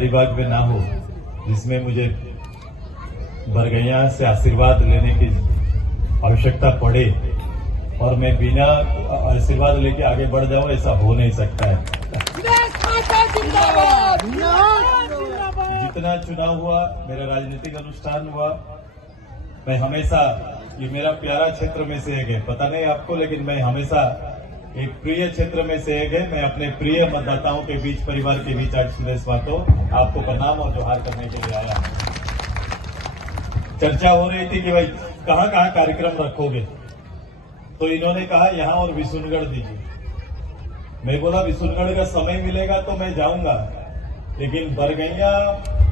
हजारीबाग में ना हो, जिसमें मुझे बरगैया से आशीर्वाद लेने की आवश्यकता पड़े और मैं बिना आशीर्वाद लेके आगे बढ़ जाऊं, ऐसा हो नहीं सकता है। जितना चुनाव हुआ, मेरा राजनीतिक अनुष्ठान हुआ, मैं हमेशा, ये मेरा प्यारा क्षेत्र में से एक है, पता नहीं आपको, लेकिन मैं हमेशा एक प्रिय क्षेत्र में से एक है। मैं अपने प्रिय मतदाताओं के बीच, परिवार के बीच आज सुदेश महतो आपको प्रणाम और जोहार करने के लिए आया। चर्चा हो रही थी कि भाई कहां कहां कार्यक्रम रखोगे, तो इन्होंने कहा यहां और विशुनगढ़ दीजिए। मैं बोला विशुनगढ़ का समय मिलेगा तो मैं जाऊंगा, लेकिन बरगैया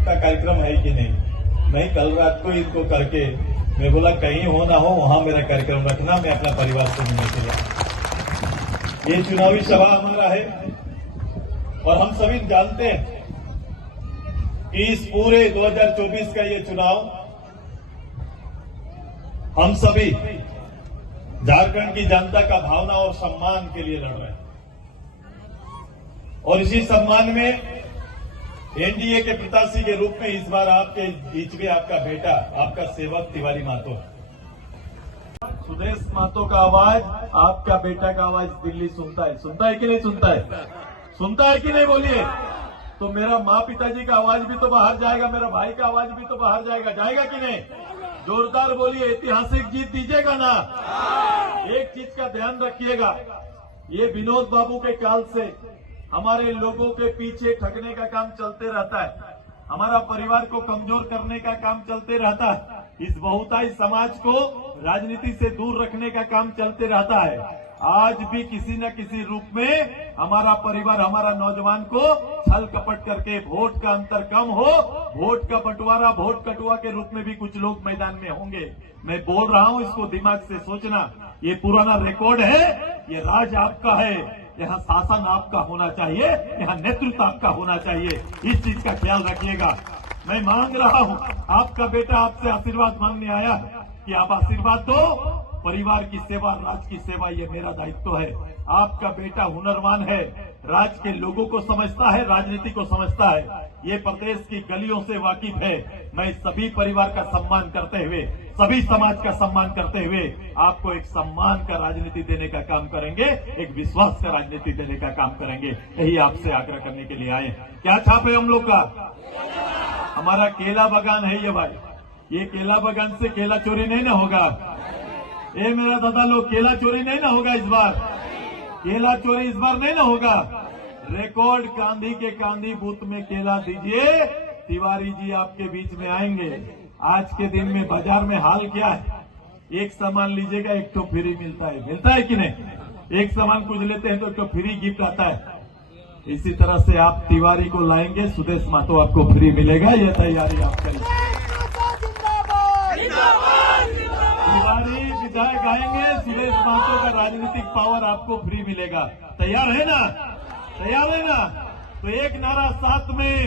का कार्यक्रम है कि नहीं। मैं कल रात को इनको करके मैं बोला कहीं हो ना हो वहां मेरा कार्यक्रम रखना, मैं अपना परिवार से मिलने के लिए। ये चुनावी सभा हमारा है और हम सभी जानते हैं कि इस पूरे 2024 का ये चुनाव हम सभी झारखंड की जनता का भावना और सम्मान के लिए लड़ रहे हैं। और इसी सम्मान में एनडीए के प्रत्याशी के रूप में इस बार आपके बीच में आपका बेटा, आपका सेवक तिवारी महतो, सुदेश महतो का आवाज, आपका बेटा का आवाज दिल्ली सुनता है। सुनता है कि नहीं सुनता है? सुनता है कि नहीं बोलिए? तो मेरा माँ पिताजी का आवाज भी तो बाहर जाएगा, मेरा भाई का आवाज भी तो बाहर जाएगा, जाएगा कि नहीं? जोरदार बोलिए, ऐतिहासिक जीत दीजिएगा ना। एक चीज का ध्यान रखिएगा, ये विनोद बाबू के काल से हमारे लोगों के पीछे ठगने का काम चलते रहता है, हमारा परिवार को कमजोर करने का काम चलते रहता है, इस बहुतायी समाज को राजनीति से दूर रखने का काम चलते रहता है। आज भी किसी न किसी रूप में हमारा परिवार, हमारा नौजवान को छल कपट करके वोट का अंतर कम हो, वोट का बंटवारा, वोट कटुआ के रूप में भी कुछ लोग मैदान में होंगे। मैं बोल रहा हूं, इसको दिमाग से सोचना। ये पुराना रिकॉर्ड है, ये राज आपका है, यहाँ शासन आपका होना चाहिए, यहाँ नेतृत्व आपका होना चाहिए। इस चीज का ख्याल रखिएगा। मैं मांग रहा हूँ, आपका बेटा आपसे आशीर्वाद मांगने आया कि आप आशीर्वाद दो। परिवार की सेवा, राज की सेवा, ये मेरा दायित्व है। आपका बेटा हुनरवान है, राज्य के लोगों को समझता है, राजनीति को समझता है, ये प्रदेश की गलियों से वाकिफ है। मैं सभी परिवार का सम्मान करते हुए, सभी समाज का सम्मान करते हुए आपको एक सम्मान का राजनीति देने का काम करेंगे, एक विश्वास का राजनीति देने का काम करेंगे। यही आपसे आग्रह करने के लिए आए। क्या छाप है हम लोग का? हमारा केला बागान है ये भाई, ये केला बागान से केला चोरी नहीं ना होगा। ये मेरा दादा लोग, केला चोरी नहीं ना होगा इस बार, केला चोरी इस बार नहीं ना होगा। रिकॉर्ड कांधी के कांधी बूथ में केला दीजिए। तिवारी जी आपके बीच में आएंगे। आज के दिन में बाजार में हाल क्या है, एक सामान लीजिएगा एक तो फ्री मिलता है, मिलता है कि नहीं? एक सामान कुछ लेते हैं तो एक तो फ्री गिफ्ट आता है। इसी तरह से आप तिवारी को लाएंगे, सुदेश महतो आपको फ्री मिलेगा। यह तैयारी आप करिए। तिवारी विधायक आएंगे, सुदेश महतो का राजनीतिक पावर आपको फ्री मिलेगा। तैयार है ना? तैयार है ना? तो एक नारा साथ में